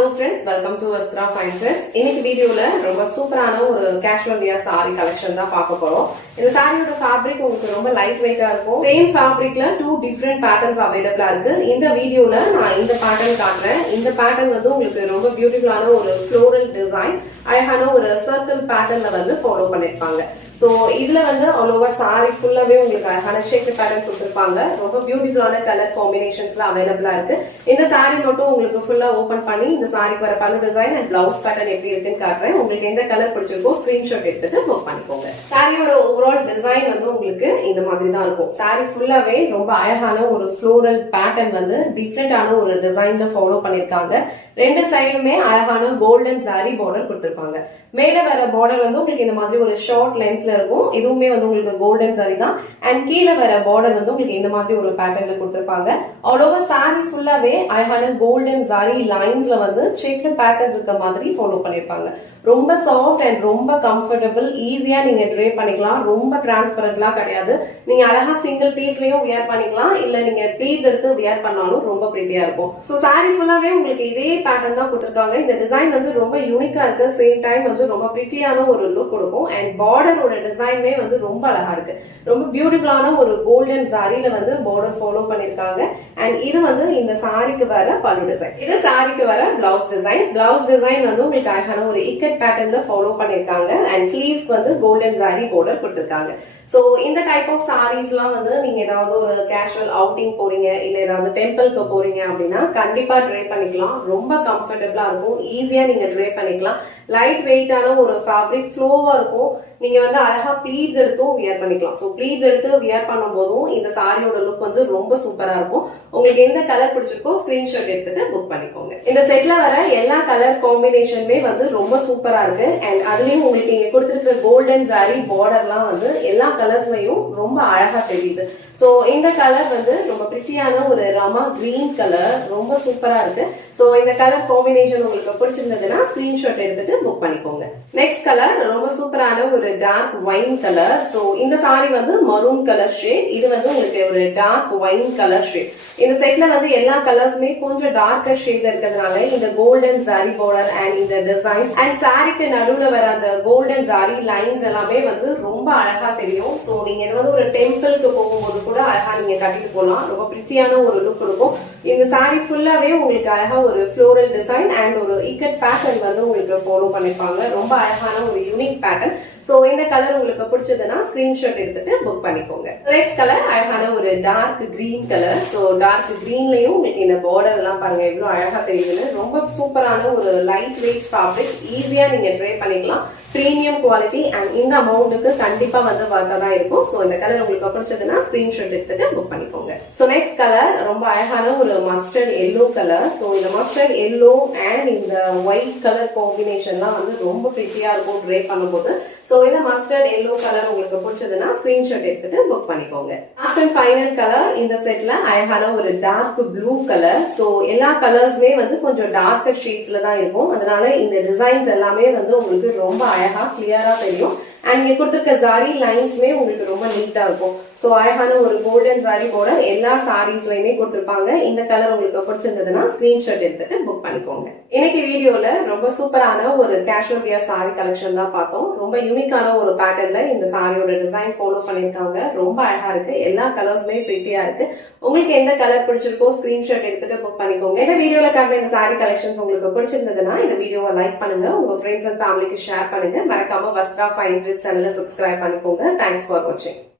Hello friends, welcome to Astra Fine Dress. இன்னைக்கு வீடியோல ரொம்ப சூப்பரான ஒரு கேஷுவல் வியர் saree கலெக்ஷன் தான் பார்க்க போறோம். இந்த சாரியோட ஃபேப்ரிக் உங்களுக்கு ரொம்ப லைட் வெயிட்டா இருக்கும். சேம் ஃபேப்ரிக்ல 2 டிஃபரண்ட் பேட்டர்ன்ஸ் அவைலபிளா இருக்கு. இந்த வீடியோல நான் இந்த பேட்டர்ன் காட்டுறேன். இந்த பேட்டர்ன் வந்து உங்களுக்கு ரொம்ப பியூட்டிஃபுல்லான ஒரு ஃப்ளோரல் டிசைன், அழகான ஒரு சர்க்கிள் பேட்டர்ன்ல வந்து ஃபாலோ பண்ணிருப்பாங்க. சோ இதுல வந்து ஆல் ஓவர் சாரி ஃபுல்லாவே உங்களுக்கு அழகான ஷேப் பேட்டர்ன் கொடுத்திருப்பாங்க. ரொம்ப பியூட்டிஃபுல்லான கலர் காம்பினேஷன்ஸ்ல அவைலபிளா இருக்கு. இந்த சாரி மட்டும் உங்களுக்கு ஃபுல்லா ஓபன் பண்ணி இந்த சாரிக்கு வர பல்லு டிசைன் அண்ட் பிளவுஸ் பேட்டர்ன் எப்படி இருக்குன்னு காட்டுறேன். உங்களுக்கு எந்த கலர் பிடிச்சிருக்கோ ஸ்கிரீன்ஷாட் எடுத்துட்டு புக் பண்ணிக்கோங்க. சாரியோட ஓவரால் டிசைன் வந்து உங்களுக்கு இந்த மாதிரி தான் இருக்கும். சாரி ஃபுல்லாவே ரொம்ப அழகான ஒரு ஃப்ளோரல் பேட்டர்ன் வந்து டிஃப்ரெண்டான ஒரு டிசைன்ல ஃபாலோ பண்ணிருக்காங்க. ரெண்டு சைடுமே அழகான கோல்டன் சாரி பார்டர் கொடுத்திருப்பாங்க. மேல வர பார்டர் வந்து உங்களுக்கு இந்த மாதிரி ஒரு ஷார்ட் லென்த்ல இருக்கும். இதுவுமே வந்து உங்களுக்கு கோல்டன் சாரி தான். அண்ட் கீழே வர பார்டர் வந்து உங்களுக்கு இந்த மாதிரி ஒரு பேட்டர்ன்ல கொடுத்திருப்பாங்க. ஆல் ஓவர் சாரி ஃபுல்லாவே அழகான கோல்டன் சாரி லைன்ஸ்ல வந்து செக்ட் பேட்டர்ன் இருக்க மாதிரி ஃபாலோ பண்ணிருப்பாங்க. ரொம்ப சாஃப்ட் அண்ட் ரொம்ப கம்ஃபர்டபிள், ஈஸியா நீங்க ட்ரே பண்ணிக்கலாம். ரொம்ப டிரான்ஸ்பரண்ட்லாம் கிடையாது. நீங்க அழகா சிங்கிள் பீஸ்லயும் வியர் பண்ணிக்கலாம், இல்ல நீங்க பீஸ் எடுத்து வியர் பண்ணாலும் ரொம்ப பிரிட்டியா இருக்கும். சோ சாரி ஃபுல்லாவே உங்களுக்கு இதே பேட்டர்ன் தான் கொடுத்திருக்காங்க. இந்த டிசைன் வந்து ரொம்ப யூனிக்கா இருக்கு. சேம் டைம் வந்து ரொம்ப பிரிட்டியான ஒரு லுக் கொடுக்கும். அண்ட் பார்டரோட டிசைன்மே வந்து ரொம்ப அழகா இருக்கு. ரொம்ப பியூட்டிஃபுல்லான ஒரு கோல்டன் சாரியில வந்து பார்டர் ஃபாலோ பண்ணிருக்காங்க. அண்ட் இது வந்து இந்த சாரிக்கு வர பல்லு டிசைன். இது சாரிக்கு வர பிளவுஸ் டிசைன். பிளவுஸ் டிசைன் வந்து உங்களுக்கு அழகான ஒரு இக்கட் பேட்டர்ன்ல ஃபாலோ பண்ணிருக்காங்க. அண்ட் ஸ்லீவ்ஸ் வந்து கோல்டன் சாரி பார்டர் கொடுத்திருக்காங்க. சோ இந்த டைப் ஆஃப் சாரீஸ் எல்லாம் வந்து நீங்க ஏதாவது ஒரு கேஷுவல் அவுட்டிங் போறீங்க, இல்ல ஏதாவது டெம்பிள்க்கு போறீங்க அப்படின்னா கண்டிப்பா ட்ரே பண்ணிக்கலாம். ரொம்ப கம்ஃபர்டபிளா இருக்கும். ஈஸியா நீங்க ட்ரே பண்ணிக்கலாம். லைட் வெயிட்டான ஒரு ஃபேப்ரிக், ஃப்ளோவா இருக்கும். நீங்க வந்து அழகா ப்ளீட்ஸ் எடுத்தும் வியர் பண்ணிக்கலாம். சோ ப்ளீட்ஸ் எடுத்து வியர் பண்ணும் போதும் இந்த சாரியோட லுக் வந்து ரொம்ப சூப்பரா இருக்கும். உங்களுக்கு எந்த கலர் பிடிச்சிருக்கோ ஸ்கிரீன்ஷாட் எடுத்துட்டு புக் பண்ணிக்கோங்க. இந்த செட்ல வர எல்லா கலர் காம்பினேஷனுமே வந்து ரொம்ப சூப்பரா இருக்கு. அண்ட் அதுலயும் உங்களுக்கு இங்க கொடுத்திருக்கிற கோல்டன் சாரி பார்டர்லாம் வந்து எல்லா கலர்ஸ்லயும் ரொம்ப அழகா தெரியுது. சோ இந்த கலர் வந்து ரொம்ப பிரிட்டியான ஒரு ரமா கிரீன் கலர், ரொம்ப சூப்பரா இருக்கு. சோ இந்த கலர் காம்பினேஷன் உங்களுக்கு பிடிச்சிருந்ததுன்னா ஸ்கிரீன்ஷாட் எடுத்துட்டு புக் பண்ணிக்கோங்க. நெக்ஸ்ட் கலர் ரொம்ப சூப்பரான ஒரு டார்க் வைன் கலர். சோ இந்த சாரி வந்து மரூன் கலர் ஷேட், இது வந்து உங்களுக்கு ஒரு டார்க் வைன் கலர் ஷேட். இந்த செட்ல வந்து எல்லா கலர்ஸுமே கொஞ்சம் டார்க்கர் ஷேட்ல இருக்கிறதுனால இந்த கோல்டன் சாரி பார்டர் அண்ட் இந்த டிசைன்ஸ் அண்ட் சாரிக்கு நடுவுல வர அந்த கோல்டன் சாரி லைன்ஸ் எல்லாமே வந்து ரொம்ப அழகா தெரியும். சோ நீங்க இது வந்து ஒரு டெம்பிளுக்கு போகும்போது கூட அழகா நீங்க கட்டிட்டு போகலாம். ரொம்ப பிரிட்டியான ஒரு லுக் இருக்கும். இந்த சாரி ஃபுல்லாவே உங்களுக்கு அழகா ஒரு ஃப்ளோரல் டிசைன் அண்ட் ஒரு இக்கட் பேட்டர்ன் வந்து உங்களுக்கு ஃபாலோ பண்ணிருப்பாங்க. ரொம்ப அழகான ஒரு யூனிக் பேட்டர்ன். சோ இந்த கலர் உங்களுக்கு பிடிச்சதுன்னா ஸ்கிரீன்ஷாட் எடுத்துட்டு புக் பண்ணிக்கோங்க. நெக்ஸ்ட் கலர் அழகான ஒரு dark green colour. So dark கிரீன்லயும் உங்களுக்கு இந்த பார்டர் எல்லாம் பாருங்க எவ்வளவு அழகா தெரியுதுன்னு. ரொம்ப சூப்பரான ஒரு லைட் வெயிட் ஃபேப்ரிக், ஈஸியா நீங்க ட்ரை பண்ணிக்கலாம். பிரீமியம் குவாலிட்டி அண்ட் இந்த அமௌண்ட்டுக்கு கண்டிப்பா வந்து வர்த்தா தான் இருக்கும். சோ இந்த கலர் உங்களுக்கு பிடிச்சதுன்னா ஸ்கிரீன்ஷாட் எடுத்துட்டு புக் பண்ணிக்கோங்க. சோ நெக்ஸ்ட் கலர் ரொம்ப அழகான ஒரு மஸ்டர்ட் எல்லோ கலர். சோ இந்த மஸ்டர்ட் எல்லோ அண்ட் இந்த ஒயிட் கலர் காம்பினேஷன்லாம் வந்து ரொம்ப பிரிட்டியா இருக்கும் ட்ரை பண்ணும்போது. சோ இந்த மஸ்டர்ட் எல்லோ கலர் உங்களுக்கு பிடிச்சதுன்னா ஸ்கிரீன்ஷாட் எடுத்துட்டு புக் பண்ணிக்கோங்க. லாஸ்ட் அண்ட் ஃபைனல் கலர் இந்த செட்ல அழகான ஒரு டார்க் ப்ளூ கலர். சோ எல்லா கலர்ஸ்மே வந்து கொஞ்சம் டார்க்கர் ஷேட்ஸ்ல தான் இருக்கும். அதனால இந்த டிசைன்ஸ் எல்லாமே வந்து உங்களுக்கு ரொம்ப அழகா கிளியரா தெரியும். அண்ட் இங்க கொடுத்திருக்க சாரி லைன்ஸ்மே உங்களுக்கு ரொம்ப நீட்டா இருக்கும். சோ அழகான ஒரு கோல்டன் சாரி போட எல்லா சாரீஸ்லயுமே கொடுத்திருப்பாங்க. இந்த கலர் உங்களுக்கு பிடிச்சிருந்ததுன்னா ஸ்கிரீன்ஷாட் எடுத்துட்டு புக் பண்ணிக்கோங்க. இன்னைக்கு வீடியோல ரொம்ப சூப்பரான ஒரு கேஷுவல் வியர் சாரி கலெக்ஷன் தான் பார்த்தோம். ரொம்ப யூனிக்கான ஒரு பேட்டர்ன்ல இந்த சாரியோட டிசைன் ஃபாலோ பண்ணிருக்காங்க. ரொம்ப அழகா இருக்கு. எல்லா கலர்ஸ்மே பிரிட்டியா இருக்கு. உங்களுக்கு எந்த கலர் பிடிச்சிருக்கோ ஸ்கிரீன்ஷாட் எடுத்துட்டு புக் பண்ணிக்கோங்க. இந்த வீடியோல காட்டுற இந்த சாரி கலெக்ஷன்ஸ் உங்களுக்கு பிடிச்சிருந்ததுன்னா இந்த வீடியோவை லைக் பண்ணுங்க, உங்க ஃப்ரெண்ட்ஸ் அண்ட் ஃபேமிலிக்கு ஷேர் பண்ணுங்க. மறக்காம வஸ்த்ரா ஃபைன் ட்ரெஸ் சேனலை சப்ஸ்கிரைப் பண்ணிக்கோங்க. தேங்க்ஸ் ஃபார் வாட்சிங்.